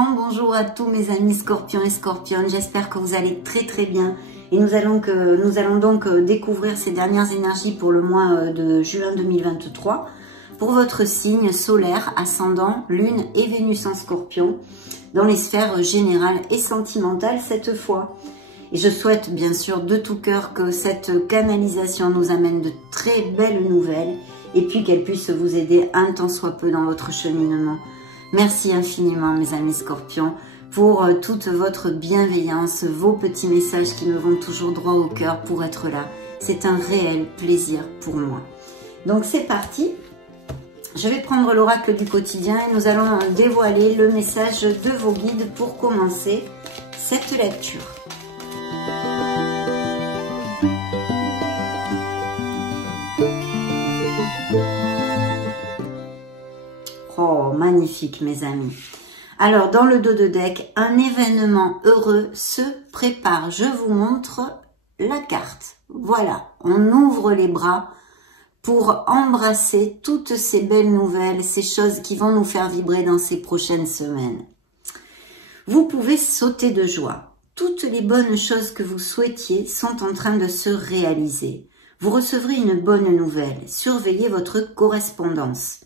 grand bonjour à tous mes amis scorpions et scorpionnes. J'espère que vous allez très bien. Et nous allons donc découvrir ces dernières énergies pour le mois de juin 2023. Pour votre signe solaire, ascendant, lune et Vénus en scorpion, dans les sphères générales et sentimentales cette fois. Et je souhaite bien sûr de tout cœur que cette canalisation nous amène de très belles nouvelles et puis qu'elle puisse vous aider un tant soit peu dans votre cheminement. Merci infiniment mes amis scorpions pour toute votre bienveillance, vos petits messages qui me vont toujours droit au cœur pour être là. C'est un réel plaisir pour moi. Donc c'est parti. Je vais prendre l'oracle du quotidien et nous allons dévoiler le message de vos guides pour commencer cette lecture. Oh, magnifique mes amis. Alors, dans le dos de deck, un événement heureux se prépare. Je vous montre la carte. Voilà, on ouvre les bras pour embrasser toutes ces belles nouvelles, ces choses qui vont nous faire vibrer dans ces prochaines semaines. Vous pouvez sauter de joie. Toutes les bonnes choses que vous souhaitiez sont en train de se réaliser. Vous recevrez une bonne nouvelle. Surveillez votre correspondance.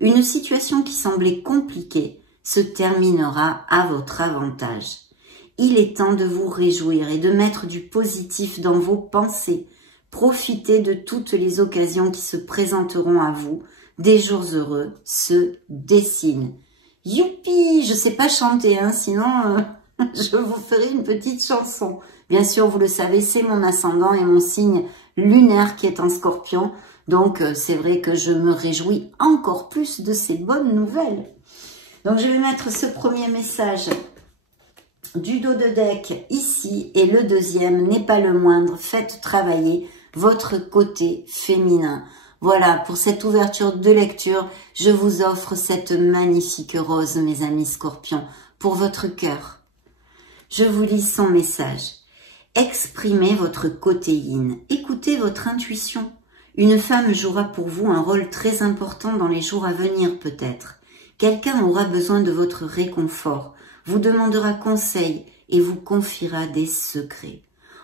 Une situation qui semblait compliquée se terminera à votre avantage. Il est temps de vous réjouir et de mettre du positif dans vos pensées. Profitez de toutes les occasions qui se présenteront à vous. Des jours heureux se dessinent. Youpi! Je sais pas chanter, hein, sinon je vous ferai une petite chanson. Bien sûr, vous le savez, c'est mon ascendant et mon signe lunaire qui est en scorpion. Donc, c'est vrai que je me réjouis encore plus de ces bonnes nouvelles. Donc, je vais mettre ce premier message du dos de deck ici. Et le deuxième n'est pas le moindre. Faites travailler votre côté féminin. Voilà, pour cette ouverture de lecture, je vous offre cette magnifique rose, mes amis scorpions, pour votre cœur. Je vous lis son message. Exprimez votre côté yin. Écoutez votre intuition. Une femme jouera pour vous un rôle très important dans les jours à venir peut-être. Quelqu'un aura besoin de votre réconfort, vous demandera conseil et vous confiera des secrets.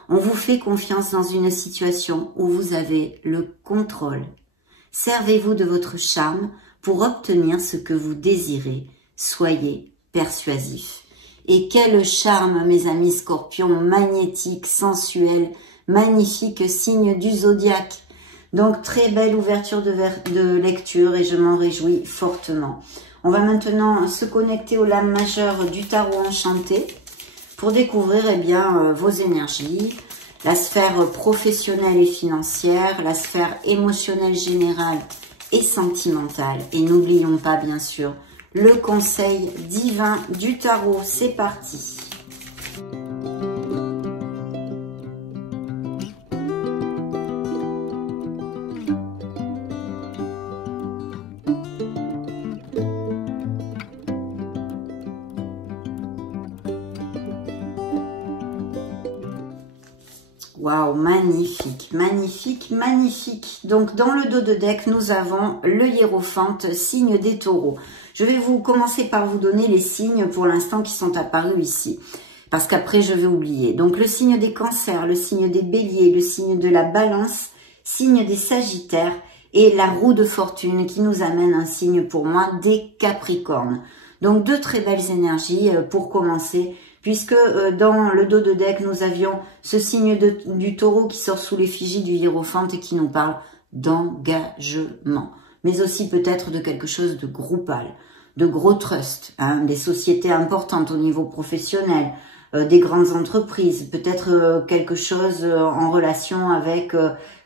On vous fait confiance dans une situation où vous avez le contrôle. Servez-vous de votre charme pour obtenir ce que vous désirez. Soyez persuasif. Et quel charme, mes amis scorpions, magnétique, sensuel, magnifique signe du zodiaque. Donc, très belle ouverture de lecture et je m'en réjouis fortement. On va maintenant se connecter aux lames majeures du tarot enchanté pour découvrir vos énergies, la sphère professionnelle et financière, la sphère émotionnelle générale et sentimentale. Et n'oublions pas, bien sûr, le conseil divin du tarot. C'est parti. Waouh, magnifique, magnifique, magnifique. Donc, dans le dos de deck, nous avons le hiérophante, signe des taureaux. Je vais commencer par vous donner les signes pour l'instant qui sont apparus ici. Parce qu'après, je vais oublier. Donc, le signe des cancers, le signe des béliers, le signe de la balance, signe des sagittaires et la roue de fortune qui nous amène un signe pour moi des capricornes. Donc, deux très belles énergies pour commencer. Puisque dans le dos de deck, nous avions ce signe du taureau qui sort sous l'effigie du hiérophante et qui nous parle d'engagement. Mais aussi peut-être de quelque chose de groupal, de gros trusts, hein, des sociétés importantes au niveau professionnel, des grandes entreprises, peut-être quelque chose en relation avec,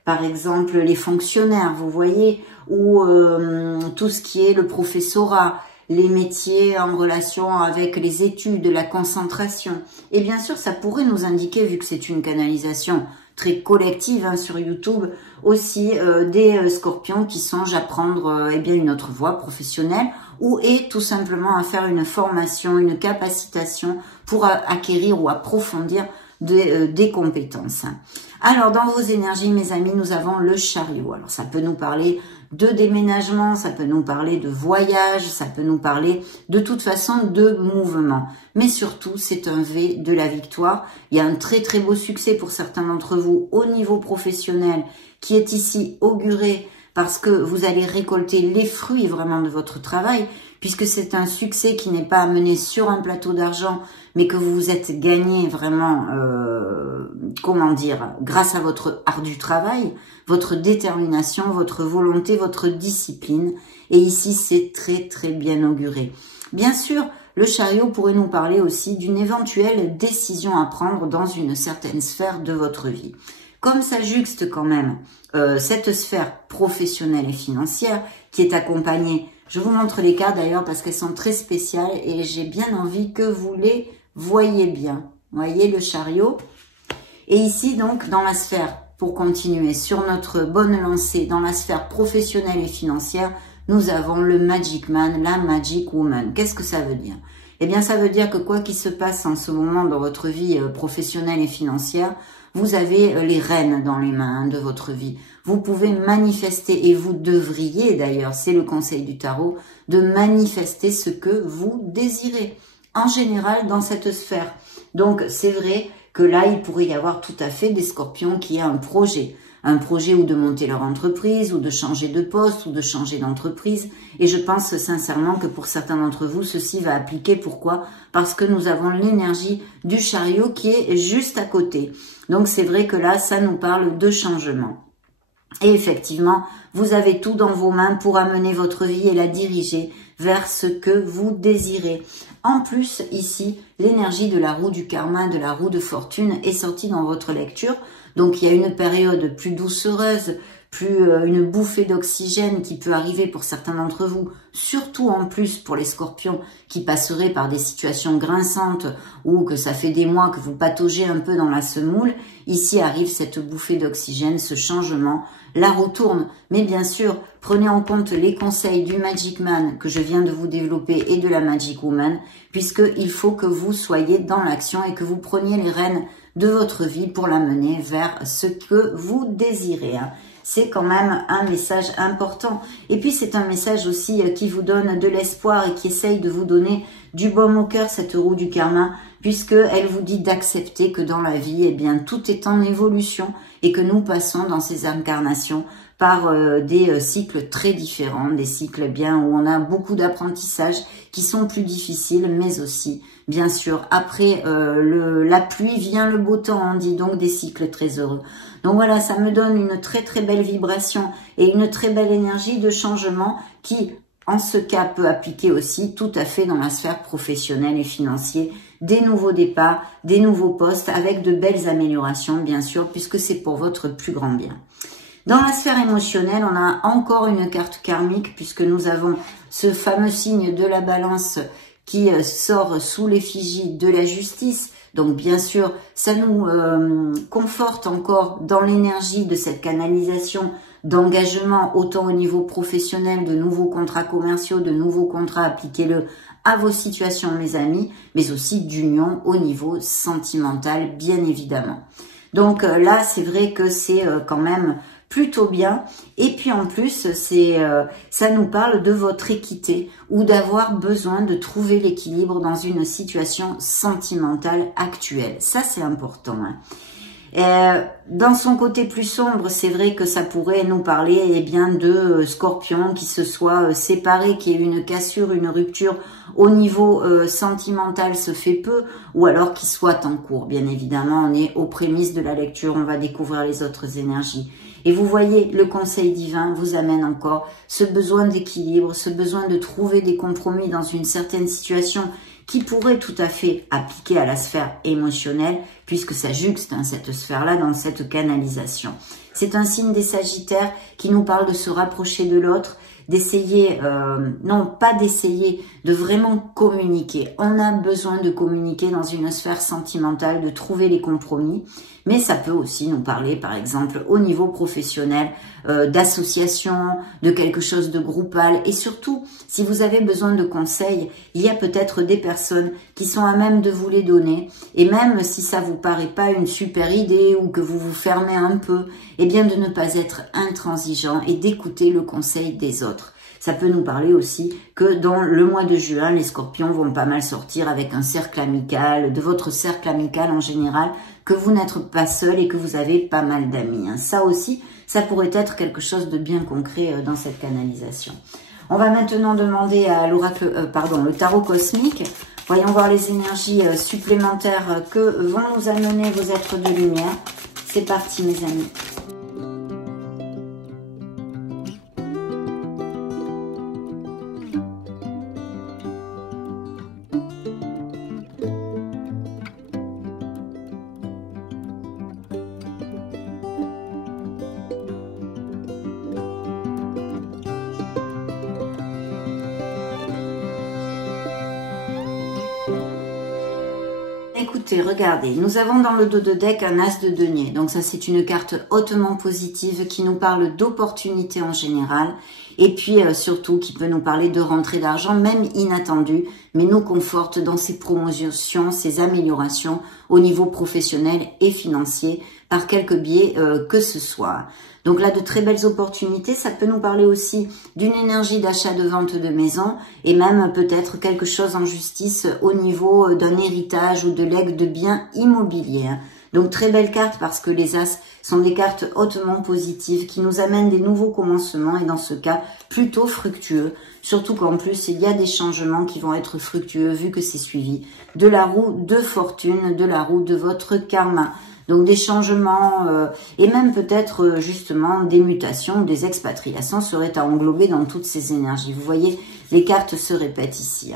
par exemple, les fonctionnaires, vous voyez, ou tout ce qui est le professorat, les métiers en relation avec les études, la concentration. Et bien sûr, ça pourrait nous indiquer, vu que c'est une canalisation très collective hein, sur YouTube, aussi des scorpions qui songent à prendre une autre voie professionnelle ou tout simplement à faire une formation, une capacitation pour acquérir ou approfondir des compétences. Alors, dans vos énergies, mes amis, nous avons le chariot. Alors, ça peut nous parler de déménagement, ça peut nous parler de voyage, ça peut nous parler de toute façon de mouvement. Mais surtout, c'est un V de la victoire. Il y a un très très beau succès pour certains d'entre vous au niveau professionnel qui est ici auguré parce que vous allez récolter les fruits vraiment de votre travail, puisque c'est un succès qui n'est pas amené sur un plateau d'argent, mais que vous vous êtes gagné vraiment, comment dire, grâce à votre ardu travail, votre détermination, votre volonté, votre discipline. Et ici, c'est très très bien auguré. Bien sûr, le chariot pourrait nous parler aussi d'une éventuelle décision à prendre dans une certaine sphère de votre vie. Comme ça juxte quand même cette sphère professionnelle et financière qui est accompagnée, je vous montre les cartes d'ailleurs parce qu'elles sont très spéciales et j'ai bien envie que vous les voyez bien. Vous voyez le chariot. Et ici donc dans la sphère, pour continuer sur notre bonne lancée, dans la sphère professionnelle et financière, nous avons le Magic Man, la Magic Woman. Qu'est-ce que ça veut dire? Eh bien ça veut dire que quoi qu'il se passe en ce moment dans votre vie professionnelle et financière, vous avez les rênes dans les mains de votre vie. Vous pouvez manifester, et vous devriez d'ailleurs, c'est le conseil du tarot, de manifester ce que vous désirez, en général dans cette sphère. Donc c'est vrai que là, il pourrait y avoir tout à fait des scorpions qui aient un projet ou de monter leur entreprise, ou de changer de poste, ou de changer d'entreprise. Et je pense sincèrement que pour certains d'entre vous, ceci va appliquer. Pourquoi? Parce que nous avons l'énergie du chariot qui est juste à côté. Donc c'est vrai que là, ça nous parle de changement. Et effectivement, vous avez tout dans vos mains pour amener votre vie et la diriger vers ce que vous désirez. En plus, ici, l'énergie de la roue du karma, de la roue de fortune est sortie dans votre lecture. Donc, il y a une période plus doucereuse, une bouffée d'oxygène qui peut arriver pour certains d'entre vous, surtout en plus pour les scorpions qui passeraient par des situations grinçantes ou que ça fait des mois que vous pataugez un peu dans la semoule. Ici arrive cette bouffée d'oxygène, ce changement. La roue tourne, mais bien sûr, prenez en compte les conseils du Magic Man que je viens de vous développer et de la Magic Woman, puisqu'il faut que vous soyez dans l'action et que vous preniez les rênes de votre vie pour la mener vers ce que vous désirez. C'est quand même un message important. Et puis c'est un message aussi qui vous donne de l'espoir et qui essaye de vous donner du baume au cœur, cette roue du karma, puisqu'elle vous dit d'accepter que dans la vie, eh bien, tout est en évolution et que nous passons dans ces incarnations par des cycles très différents, des cycles bien où on a beaucoup d'apprentissages qui sont plus difficiles, mais aussi, bien sûr, après la pluie vient le beau temps, on dit, donc des cycles très heureux. Donc voilà, ça me donne une très très belle vibration et une très belle énergie de changement qui, en ce cas, peut appliquer aussi tout à fait dans la sphère professionnelle et financière, des nouveaux départs, des nouveaux postes avec de belles améliorations, bien sûr, puisque c'est pour votre plus grand bien. Dans la sphère émotionnelle, on a encore une carte karmique puisque nous avons ce fameux signe de la balance qui sort sous l'effigie de la justice. Donc bien sûr, ça nous conforte encore dans l'énergie de cette canalisation d'engagement, autant au niveau professionnel, de nouveaux contrats commerciaux, de nouveaux contrats, appliquez-le à vos situations, mes amis, mais aussi d'union au niveau sentimental, bien évidemment. Donc là, c'est vrai que c'est quand même plutôt bien. Et puis en plus, ça nous parle de votre équité ou d'avoir besoin de trouver l'équilibre dans une situation sentimentale actuelle. Ça, c'est important. Dans son côté plus sombre, c'est vrai que ça pourrait nous parler eh bien de scorpions qui se soient séparés, qui ait une cassure, une rupture au niveau sentimental se fait peu, ou alors qui soit en cours. Bien évidemment, on est aux prémices de la lecture, on va découvrir les autres énergies. Et vous voyez, le conseil divin vous amène encore ce besoin d'équilibre, ce besoin de trouver des compromis dans une certaine situation qui pourrait tout à fait appliquer à la sphère émotionnelle, puisque ça juxte cette sphère-là dans cette canalisation. C'est un signe des Sagittaires qui nous parle de se rapprocher de l'autre, d'essayer, non pas d'essayer, de vraiment communiquer. On a besoin de communiquer dans une sphère sentimentale, de trouver les compromis, mais ça peut aussi nous parler, par exemple, au niveau professionnel, d'association, de quelque chose de groupal, et surtout, si vous avez besoin de conseils, il y a peut-être des personnes qui sont à même de vous les donner, et même si ça vous paraît pas une super idée ou que vous vous fermez un peu, eh bien de ne pas être intransigeant et d'écouter le conseil des autres. Ça peut nous parler aussi que dans le mois de juin, les scorpions vont pas mal sortir avec un cercle amical, de votre cercle amical en général, que vous n'êtes pas seul et que vous avez pas mal d'amis. Ça aussi, ça pourrait être quelque chose de bien concret dans cette canalisation. On va maintenant demander à l'oracle, le tarot cosmique. Voyons voir les énergies supplémentaires que vont nous amener vos êtres de lumière. C'est parti mes amis. Écoutez, regardez, nous avons dans le dos de deck un as de denier. Donc ça, c'est une carte hautement positive qui nous parle d'opportunités en général. Et puis surtout qui peut nous parler de rentrée d'argent, même inattendue, mais nous conforte dans ces promotions, ces améliorations au niveau professionnel et financier par quelque biais que ce soit. Donc là, de très belles opportunités, ça peut nous parler aussi d'une énergie d'achat de vente de maison et même peut-être quelque chose en justice au niveau d'un héritage ou de legs de biens immobiliers. Donc très belle carte parce que les As sont des cartes hautement positives qui nous amènent des nouveaux commencements et dans ce cas plutôt fructueux. Surtout qu'en plus il y a des changements qui vont être fructueux vu que c'est suivi de la roue de fortune, de la roue de votre karma. Donc des changements et même peut-être justement des mutations, des expatriations seraient à englober dans toutes ces énergies. Vous voyez, les cartes se répètent ici.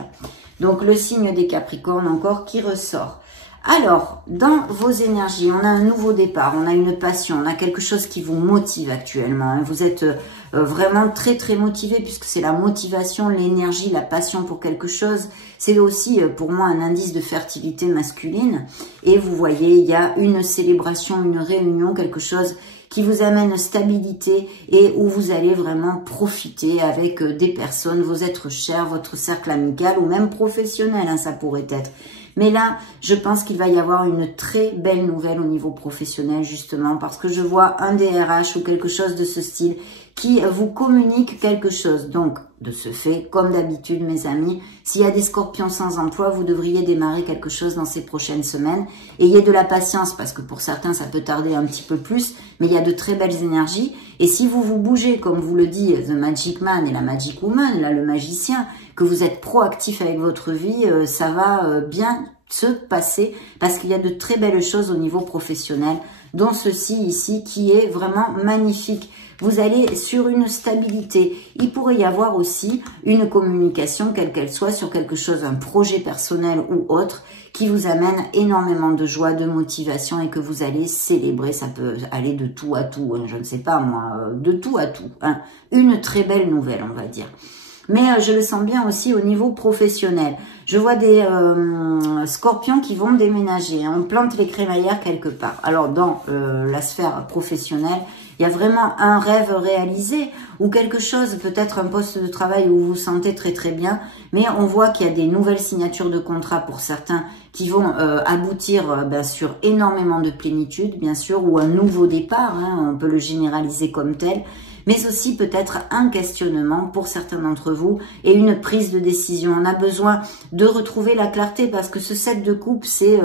Donc le signe des Capricornes encore qui ressort. Alors, dans vos énergies, on a un nouveau départ, on a une passion, on a quelque chose qui vous motive actuellement. Vous êtes vraiment très très motivé puisque c'est la motivation, l'énergie, la passion pour quelque chose. C'est aussi pour moi un indice de fertilité masculine. Et vous voyez, il y a une célébration, une réunion, quelque chose qui vous amène stabilité et où vous allez vraiment profiter avec des personnes, vos êtres chers, votre cercle amical ou même professionnel, ça pourrait être. Mais là, je pense qu'il va y avoir une très belle nouvelle au niveau professionnel, justement, parce que je vois un DRH ou quelque chose de ce style qui vous communique quelque chose. Donc, de ce fait, comme d'habitude, mes amis, s'il y a des scorpions sans emploi, vous devriez démarrer quelque chose dans ces prochaines semaines. Ayez de la patience, parce que pour certains, ça peut tarder un petit peu plus, mais il y a de très belles énergies. Et si vous vous bougez, comme vous le dit The Magic Man et la Magic Woman, là, le magicien, que vous êtes proactif avec votre vie, ça va bien se passer parce qu'il y a de très belles choses au niveau professionnel, dont ceci ici qui est vraiment magnifique. Vous allez sur une stabilité. Il pourrait y avoir aussi une communication, quelle qu'elle soit, sur quelque chose, un projet personnel ou autre, qui vous amène énormément de joie, de motivation et que vous allez célébrer. Ça peut aller de tout à tout, je ne sais pas moi, de tout à tout. Une très belle nouvelle, on va dire. Mais je le sens bien aussi au niveau professionnel. Je vois des scorpions qui vont déménager. On plante les crémaillères quelque part. Alors, dans la sphère professionnelle, il y a vraiment un rêve réalisé ou quelque chose, peut-être un poste de travail où vous vous sentez très très bien. Mais on voit qu'il y a des nouvelles signatures de contrats pour certains qui vont aboutir sur énormément de plénitude, bien sûr, ou un nouveau départ. On peut le généraliser comme tel. Mais aussi peut-être un questionnement pour certains d'entre vous et une prise de décision. On a besoin de retrouver la clarté parce que ce 7 de coupe, c'est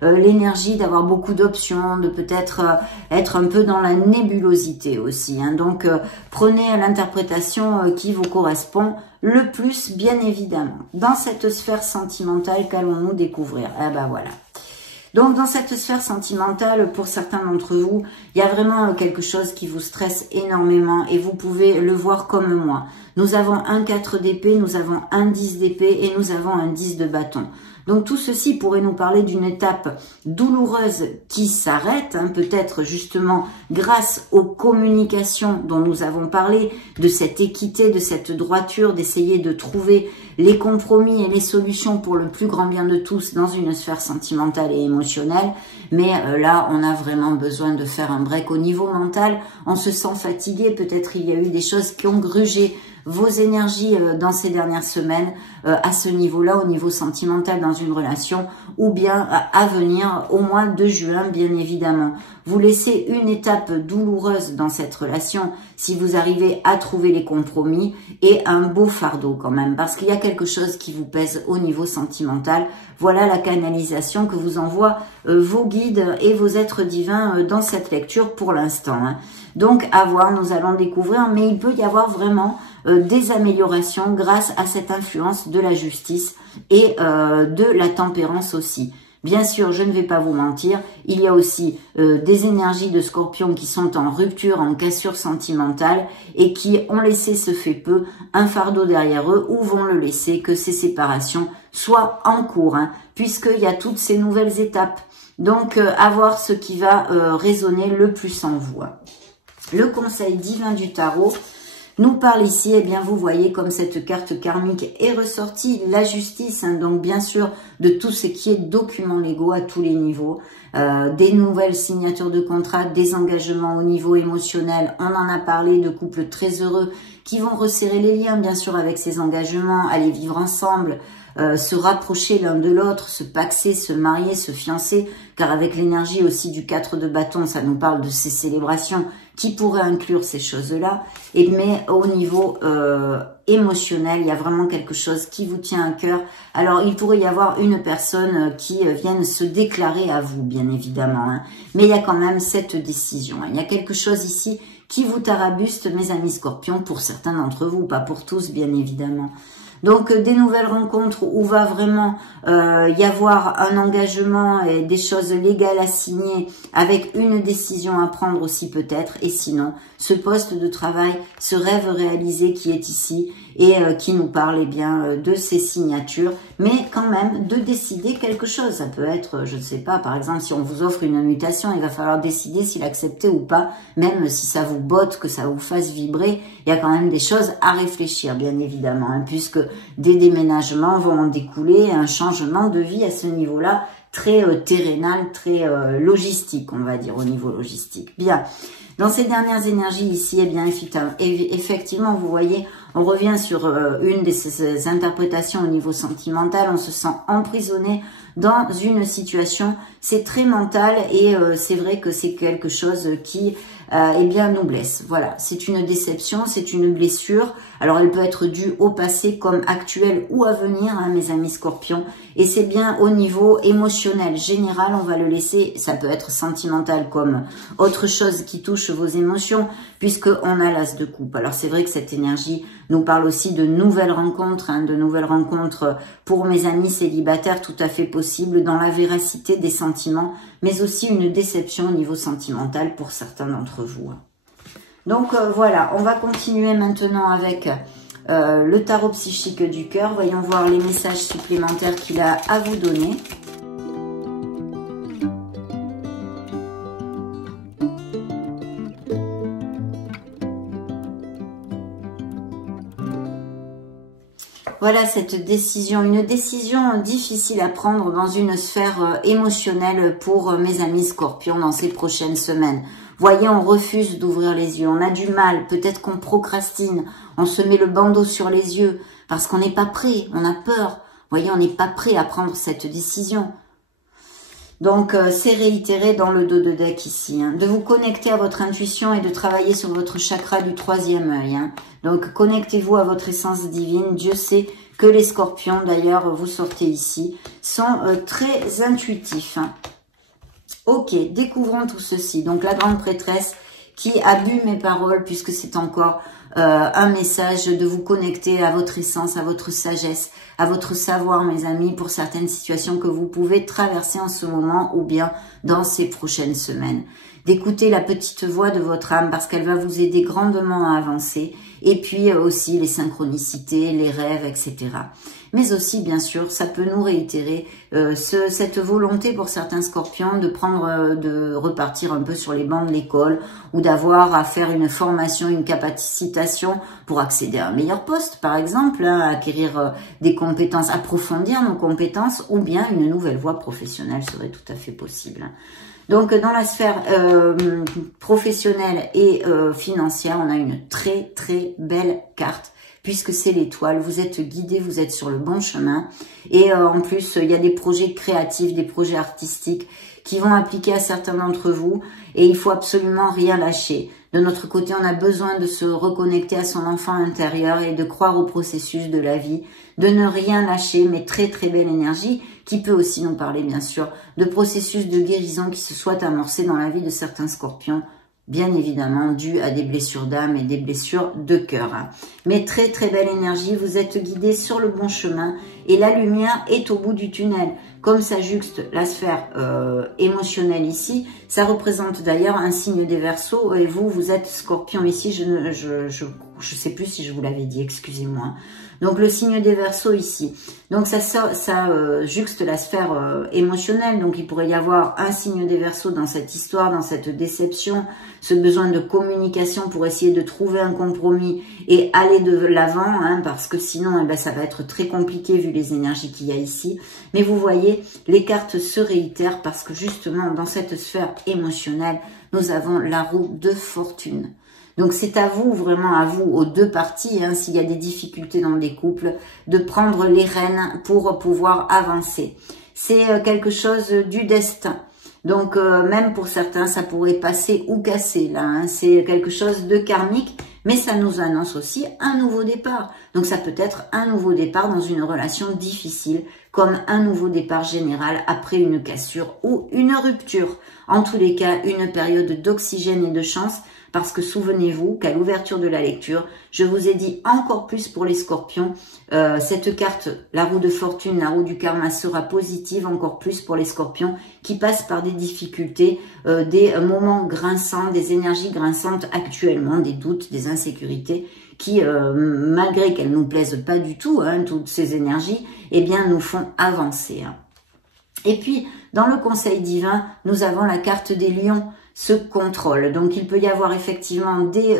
l'énergie d'avoir beaucoup d'options, de peut-être être un peu dans la nébulosité aussi. Donc, prenez l'interprétation qui vous correspond le plus, bien évidemment. Dans cette sphère sentimentale, qu'allons-nous découvrir? Voilà. Donc, dans cette sphère sentimentale, pour certains d'entre vous, il y a vraiment quelque chose qui vous stresse énormément et vous pouvez le voir comme moi. Nous avons un 4 d'épée, nous avons un 10 d'épée et nous avons un 10 de bâton. Donc tout ceci pourrait nous parler d'une étape douloureuse qui s'arrête, hein, peut-être justement grâce aux communications dont nous avons parlé, de cette équité, de cette droiture, d'essayer de trouver les compromis et les solutions pour le plus grand bien de tous dans une sphère sentimentale et émotionnelle. Mais là, on a vraiment besoin de faire un break au niveau mental. On se sent fatigué, peut-être il y a eu des choses qui ont grugé vos énergies dans ces dernières semaines à ce niveau-là, au niveau sentimental dans une relation, ou bien à venir au mois de juin, bien évidemment. Vous laissez une étape douloureuse dans cette relation si vous arrivez à trouver les compromis et un beau fardeau quand même, parce qu'il y a quelque chose qui vous pèse au niveau sentimental. Voilà la canalisation que vous envoient vos guides et vos êtres divins dans cette lecture pour l'instant, hein. Donc à voir, nous allons découvrir, mais il peut y avoir vraiment des améliorations grâce à cette influence de la justice et de la tempérance aussi. Bien sûr, je ne vais pas vous mentir, il y a aussi des énergies de Scorpion qui sont en rupture, en cassure sentimentale et qui ont laissé, ce fait peu, un fardeau derrière eux ou vont le laisser, que ces séparations soient en cours, hein, puisqu'il y a toutes ces nouvelles étapes. Donc, à voir ce qui va résonner le plus en vous. Le conseil divin du tarot nous parle ici, eh bien vous voyez comme cette carte karmique est ressortie, la justice, hein, donc bien sûr de tout ce qui est documents légaux à tous les niveaux, des nouvelles signatures de contrats, des engagements au niveau émotionnel, on en a parlé, de couples très heureux qui vont resserrer les liens bien sûr avec ces engagements, aller vivre ensemble, se rapprocher l'un de l'autre, se paxer, se marier, se fiancer, car avec l'énergie aussi du 4 de bâton, ça nous parle de ces célébrations qui pourraient inclure ces choses-là. Mais au niveau émotionnel, il y a vraiment quelque chose qui vous tient à cœur. Alors, il pourrait y avoir une personne qui vienne se déclarer à vous, bien évidemment, hein. Mais il y a quand même cette décision, hein. Il y a quelque chose ici qui vous tarabuste, mes amis Scorpions, pour certains d'entre vous, pas pour tous, bien évidemment. Donc, des nouvelles rencontres où va vraiment y avoir un engagement et des choses légales à signer avec une décision à prendre aussi peut-être. Et sinon, ce poste de travail, ce rêve réalisé qui est ici et qui nous parle eh bien de ces signatures, mais quand même de décider quelque chose. Ça peut être, je ne sais pas, par exemple, si on vous offre une mutation, il va falloir décider si l'accepter ou pas, même si ça vous botte, que ça vous fasse vibrer, il y a quand même des choses à réfléchir, bien évidemment, hein, puisque des déménagements vont en découler, un changement de vie à ce niveau-là, très terrénal, très logistique, on va dire, au niveau logistique. Bien. Dans ces dernières énergies ici, eh bien, effectivement, vous voyez, on revient sur une de ces interprétations au niveau sentimental. On se sent emprisonné dans une situation. C'est très mental et c'est vrai que c'est quelque chose qui, eh bien, nous blesse. Voilà, c'est une déception, c'est une blessure. Alors, elle peut être due au passé comme actuelle ou à venir, hein, mes amis Scorpions. Et c'est bien au niveau émotionnel général, on va le laisser. Ça peut être sentimental comme autre chose qui touche vos émotions, puisqu'on a l'as de coupe. Alors, c'est vrai que cette énergie nous parle aussi de nouvelles rencontres, hein, de nouvelles rencontres pour mes amis célibataires, tout à fait possible dans la véracité des sentiments, mais aussi une déception au niveau sentimental pour certains d'entre vous. Donc voilà, on va continuer maintenant avec le tarot psychique du cœur. Voyons voir les messages supplémentaires qu'il a à vous donner. Voilà cette décision, une décision difficile à prendre dans une sphère émotionnelle pour mes amis Scorpions dans ces prochaines semaines. Voyez, on refuse d'ouvrir les yeux, on a du mal, peut-être qu'on procrastine, on se met le bandeau sur les yeux parce qu'on n'est pas prêt, on a peur. Voyez, on n'est pas prêt à prendre cette décision. Donc, c'est réitéré dans le dos de deck ici, hein, de vous connecter à votre intuition et de travailler sur votre chakra du 3e œil. Hein. Donc, connectez-vous à votre essence divine. Dieu sait que les Scorpions, d'ailleurs, vous sortez ici, sont très intuitifs. Hein. Ok, découvrons tout ceci. Donc, la grande prêtresse qui a bu mes paroles, puisque c'est encore un message de vous connecter à votre essence, à votre sagesse, à votre savoir, mes amis, pour certaines situations que vous pouvez traverser en ce moment ou bien dans ces prochaines semaines. D'écouter la petite voix de votre âme parce qu'elle va vous aider grandement à avancer. Et puis aussi les synchronicités, les rêves, etc. mais aussi bien sûr ça peut nous réitérer cette volonté pour certains scorpions de repartir un peu sur les bancs de l'école ou d'avoir à faire une formation, une capacitation pour accéder à un meilleur poste par exemple, hein, acquérir des compétences, approfondir nos compétences ou bien une nouvelle voie professionnelle serait tout à fait possible. Donc dans la sphère professionnelle et financière, on a une très très belle carte puisque c'est l'étoile, vous êtes guidé, vous êtes sur le bon chemin et en plus il y a des projets créatifs, des projets artistiques qui vont appliquer à certains d'entre vous et il faut absolument rien lâcher. De notre côté, on a besoin de se reconnecter à son enfant intérieur et de croire au processus de la vie, de ne rien lâcher, mais très très belle énergie qui peut aussi nous parler bien sûr de processus de guérison qui se soient amorcés dans la vie de certains scorpions, bien évidemment dû à des blessures d'âme et des blessures de cœur. Mais très très belle énergie, vous êtes guidé sur le bon chemin et la lumière est au bout du tunnel. Comme ça juxte la sphère émotionnelle ici, ça représente d'ailleurs un signe des Verseaux et vous êtes Scorpion ici, je sais plus si je vous l'avais dit, excusez-moi. Donc le signe des Verseaux ici. Donc ça juxte la sphère émotionnelle. Donc il pourrait y avoir un signe des Verseaux dans cette histoire, dans cette déception, ce besoin de communication pour essayer de trouver un compromis et aller de l'avant, hein, parce que sinon eh ben, ça va être très compliqué vu les énergies qu'il y a ici. Mais vous voyez, les cartes se réitèrent parce que justement dans cette sphère émotionnelle, nous avons la roue de fortune. Donc c'est à vous, vraiment à vous, aux deux parties, hein, s'il y a des difficultés dans les couples, de prendre les rênes pour pouvoir avancer. C'est quelque chose du destin. Donc même pour certains, ça pourrait passer ou casser là. Hein. C'est quelque chose de karmique, mais ça nous annonce aussi un nouveau départ. Donc ça peut être un nouveau départ dans une relation difficile, comme un nouveau départ général après une cassure ou une rupture. En tous les cas, une période d'oxygène et de chance, parce que souvenez-vous qu'à l'ouverture de la lecture, je vous ai dit encore plus pour les scorpions, cette carte, la roue de fortune, la roue du karma sera positive encore plus pour les scorpions qui passent par des difficultés, des moments grinçants, des énergies grinçantes actuellement, des doutes, des insécurités qui, malgré qu'elles nous plaisent pas du tout, hein, toutes ces énergies, eh bien nous font avancer. Hein. Et puis, dans le conseil divin, nous avons la carte des lions, ce contrôle. Donc, il peut y avoir effectivement des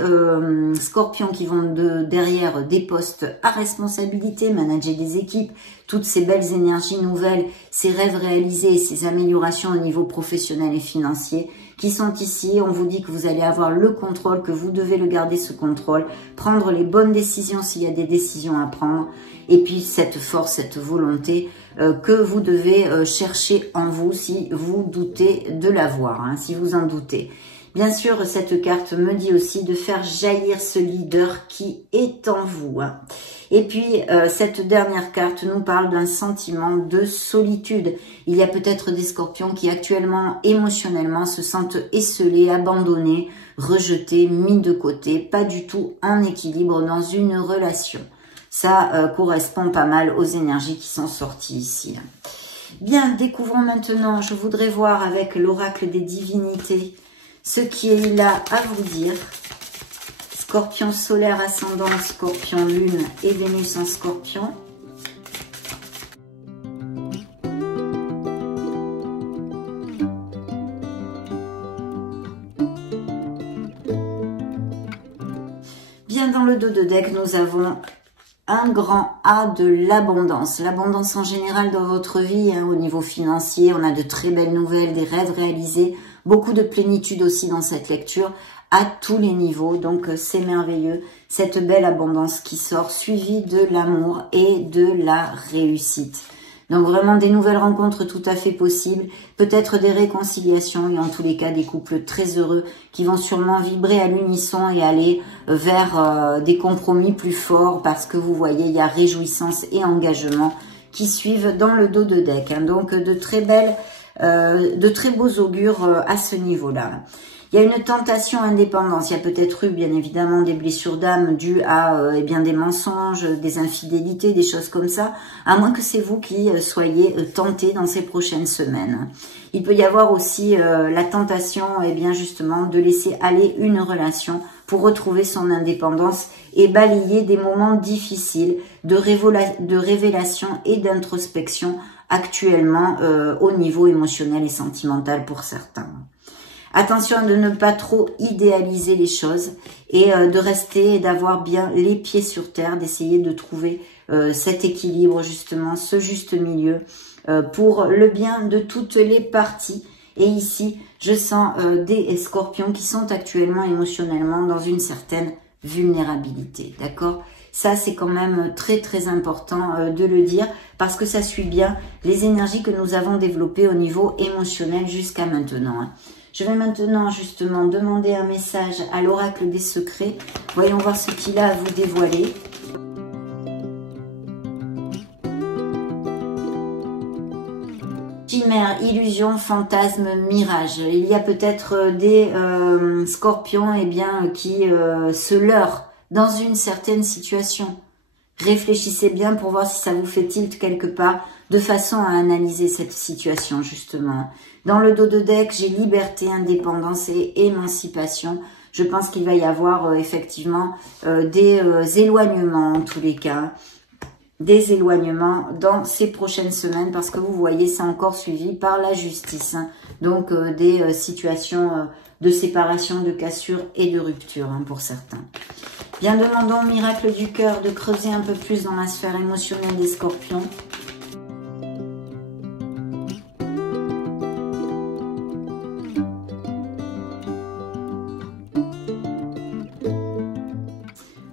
scorpions qui vont derrière des postes à responsabilité, manager des équipes, toutes ces belles énergies nouvelles, ces rêves réalisés, ces améliorations au niveau professionnel et financier qui sont ici. On vous dit que vous allez avoir le contrôle, que vous devez le garder ce contrôle, prendre les bonnes décisions s'il y a des décisions à prendre. Et puis cette force, cette volonté que vous devez chercher en vous si vous doutez de l'avoir, hein, si vous en doutez. Bien sûr, cette carte me dit aussi de faire jaillir ce leader qui est en vous. Hein. Et puis, cette dernière carte nous parle d'un sentiment de solitude. Il y a peut-être des scorpions qui actuellement, émotionnellement, se sentent esselés, abandonnés, rejetés, mis de côté, pas du tout en équilibre dans une relation. Ça correspond pas mal aux énergies qui sont sorties ici. Bien, découvrons maintenant, je voudrais voir avec l'oracle des divinités ce qui est là à vous dire. Scorpion solaire ascendant, Scorpion lune et Vénus en Scorpion. Bien, dans le dos de deck, nous avons un grand A de l'abondance. L'abondance en général dans votre vie, hein, au niveau financier, on a de très belles nouvelles, des rêves réalisés, beaucoup de plénitude aussi dans cette lecture, à tous les niveaux, donc c'est merveilleux, cette belle abondance qui sort, suivie de l'amour et de la réussite. Donc vraiment des nouvelles rencontres tout à fait possibles, peut-être des réconciliations et en tous les cas des couples très heureux qui vont sûrement vibrer à l'unisson et aller vers des compromis plus forts parce que vous voyez, il y a réjouissance et engagement qui suivent dans le dos de deck. Hein. Donc de très beaux augures à ce niveau-là. Il y a une tentation indépendance. Il y a peut-être eu, bien évidemment, des blessures d'âme dues à eh bien, des mensonges, des infidélités, des choses comme ça, à moins que c'est vous qui soyez tenté dans ces prochaines semaines. Il peut y avoir aussi la tentation, eh bien, justement, de laisser aller une relation pour retrouver son indépendance et balayer des moments difficiles de révélation et d'introspection actuellement au niveau émotionnel et sentimental pour certains. Attention de ne pas trop idéaliser les choses et de rester et d'avoir bien les pieds sur terre, d'essayer de trouver cet équilibre justement, ce juste milieu pour le bien de toutes les parties. Et ici, je sens des scorpions qui sont actuellement émotionnellement dans une certaine vulnérabilité, d'accord? Ça, c'est quand même très très important de le dire parce que ça suit bien les énergies que nous avons développées au niveau émotionnel jusqu'à maintenant, hein. Je vais maintenant justement demander un message à l'oracle des secrets. Voyons voir ce qu'il a à vous dévoiler. Chimère, illusion, fantasme, mirage. Il y a peut-être des scorpions eh bien, qui se leurrent dans une certaine situation. Réfléchissez bien pour voir si ça vous fait tilt quelque part, de façon à analyser cette situation justement. Dans le dos de deck, j'ai liberté, indépendance et émancipation. Je pense qu'il va y avoir effectivement des éloignements en tous les cas. Des éloignements dans ces prochaines semaines parce que vous voyez, c'est encore suivi par la justice. Hein. Donc des situations de séparation, de cassure et de rupture hein, pour certains. Bien, demandons au miracle du cœur de creuser un peu plus dans la sphère émotionnelle des scorpions.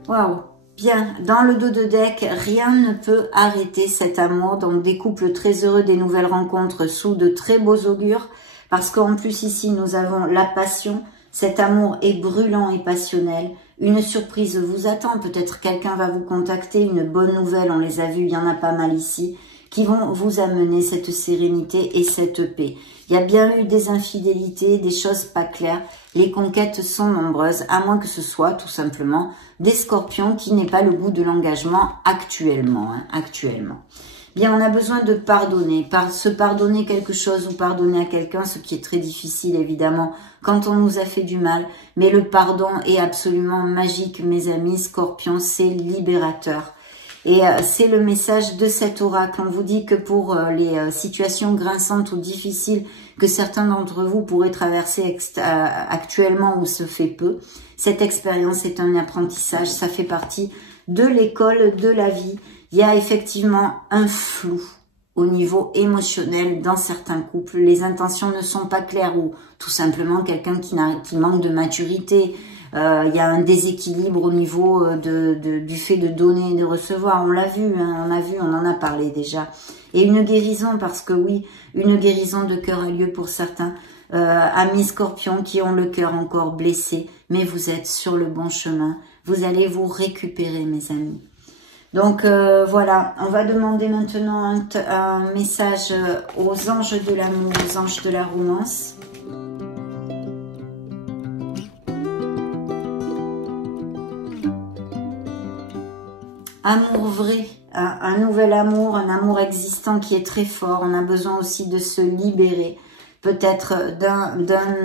Waouh! Bien, dans le dos de deck, rien ne peut arrêter cet amour. Donc des couples très heureux, des nouvelles rencontres sous de très beaux augures. Parce qu'en plus ici, nous avons la passion. Cet amour est brûlant et passionnel. Une surprise vous attend. Peut-être quelqu'un va vous contacter. Une bonne nouvelle, on les a vus, il y en a pas mal ici, qui vont vous amener cette sérénité et cette paix. Il y a bien eu des infidélités, des choses pas claires. Les conquêtes sont nombreuses, à moins que ce soit tout simplement des scorpions qui n'aient pas le goût de l'engagement actuellement. Bien, on a besoin de pardonner. Se pardonner quelque chose ou pardonner à quelqu'un, ce qui est très difficile évidemment quand on nous a fait du mal. Mais le pardon est absolument magique, mes amis. Scorpion, c'est libérateur. Et c'est le message de cet oracle. On vous dit que pour les situations grinçantes ou difficiles que certains d'entre vous pourraient traverser actuellement ou se fait peu, cette expérience est un apprentissage. Ça fait partie de l'école de la vie. Il y a effectivement un flou au niveau émotionnel dans certains couples. Les intentions ne sont pas claires ou tout simplement quelqu'un qui manque de maturité. Il y a un déséquilibre au niveau du fait de donner et de recevoir. On l'a vu, hein, on en a parlé déjà. Et une guérison, parce que oui, une guérison de cœur a lieu pour certains amis scorpions qui ont le cœur encore blessé. Mais vous êtes sur le bon chemin. Vous allez vous récupérer, mes amis. Donc voilà, on va demander maintenant un message aux anges de l'amour, aux anges de la romance. Amour vrai, un nouvel amour, un amour existant qui est très fort. On a besoin aussi de se libérer, peut-être d'un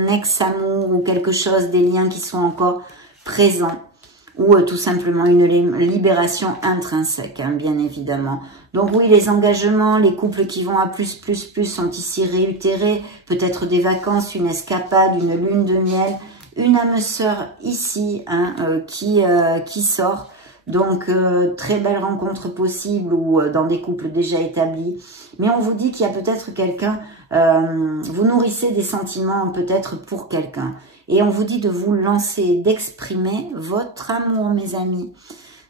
ex-amour ou quelque chose, des liens qui sont encore présents. Ou tout simplement une libération intrinsèque, hein, bien évidemment. Donc oui, les engagements, les couples qui vont à plus sont ici réitérés. Peut-être des vacances, une escapade, une lune de miel. Une âme sœur ici hein, qui sort. Donc, très belle rencontre possible ou dans des couples déjà établis. Mais on vous dit qu'il y a peut-être quelqu'un, vous nourrissez des sentiments peut-être pour quelqu'un. Et on vous dit de vous lancer, d'exprimer votre amour, mes amis.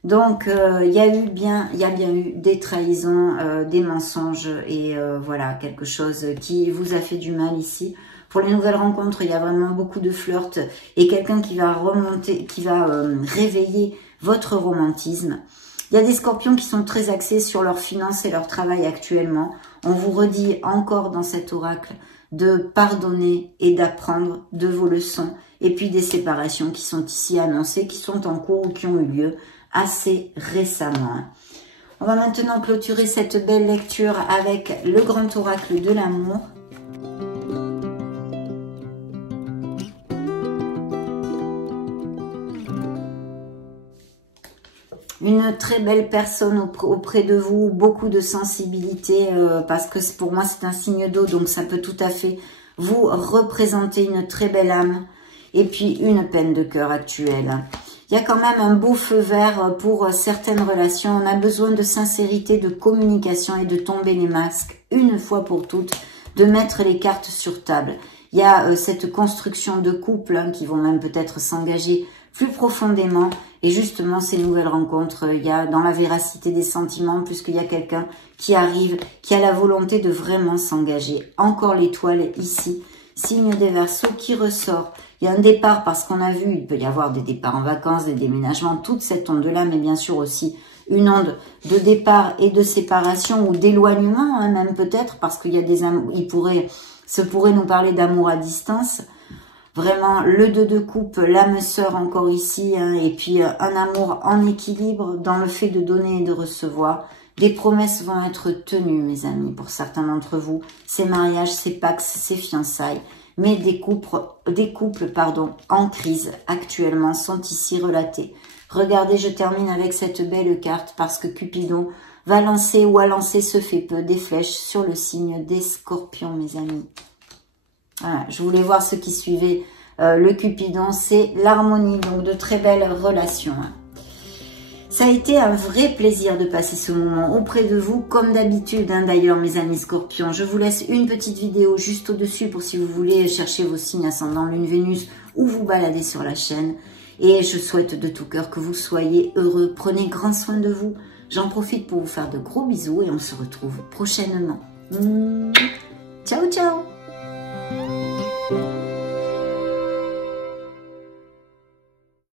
Donc, il y a bien eu des trahisons, des mensonges et voilà, quelque chose qui vous a fait du mal ici. Pour les nouvelles rencontres, il y a vraiment beaucoup de flirt et quelqu'un qui va remonter, qui va réveiller votre romantisme. Il y a des scorpions qui sont très axés sur leurs finances et leur travail actuellement. On vous redit encore dans cet oracle de pardonner et d'apprendre de vos leçons. Et puis des séparations qui sont ici annoncées, qui sont en cours ou qui ont eu lieu assez récemment. On va maintenant clôturer cette belle lecture avec le grand oracle de l'amour. Une très belle personne auprès de vous, beaucoup de sensibilité, parce que pour moi c'est un signe d'eau, donc ça peut tout à fait vous représenter une très belle âme, et puis une peine de cœur actuelle. Il y a quand même un beau feu vert pour certaines relations, on a besoin de sincérité, de communication et de tomber les masques, une fois pour toutes, de mettre les cartes sur table. Il y a cette construction de couple qui vont même peut-être s'engager plus profondément. Et justement, ces nouvelles rencontres, il y a dans la véracité des sentiments, puisqu'il y a quelqu'un qui arrive, qui a la volonté de vraiment s'engager. Encore l'étoile ici, signe des Verseaux qui ressort. Il y a un départ parce qu'on a vu, il peut y avoir des départs en vacances, des déménagements, toute cette onde-là, mais bien sûr aussi une onde de départ et de séparation ou d'éloignement, même peut-être, parce qu'il y a des amours, se pourrait nous parler d'amour à distance. Vraiment, le 2 de coupe, l'âme sœur encore ici, et puis un amour en équilibre dans le fait de donner et de recevoir. Des promesses vont être tenues, mes amis, pour certains d'entre vous. Ces mariages, ces pax, ces fiançailles. Mais des couples en crise actuellement sont ici relatés. Regardez, je termine avec cette belle carte parce que Cupidon va lancer ou a lancé ce fait peu des flèches sur le signe des Scorpions, mes amis. Voilà, je voulais voir ce qui suivait le Cupidon, c'est l'harmonie, donc de très belles relations. Ça a été un vrai plaisir de passer ce moment auprès de vous, comme d'habitude, d'ailleurs mes amis Scorpions. Je vous laisse une petite vidéo juste au-dessus pour si vous voulez chercher vos signes ascendant Lune, Vénus ou vous balader sur la chaîne. Et je souhaite de tout cœur que vous soyez heureux. Prenez grand soin de vous. J'en profite pour vous faire de gros bisous et on se retrouve prochainement. Ciao, ciao!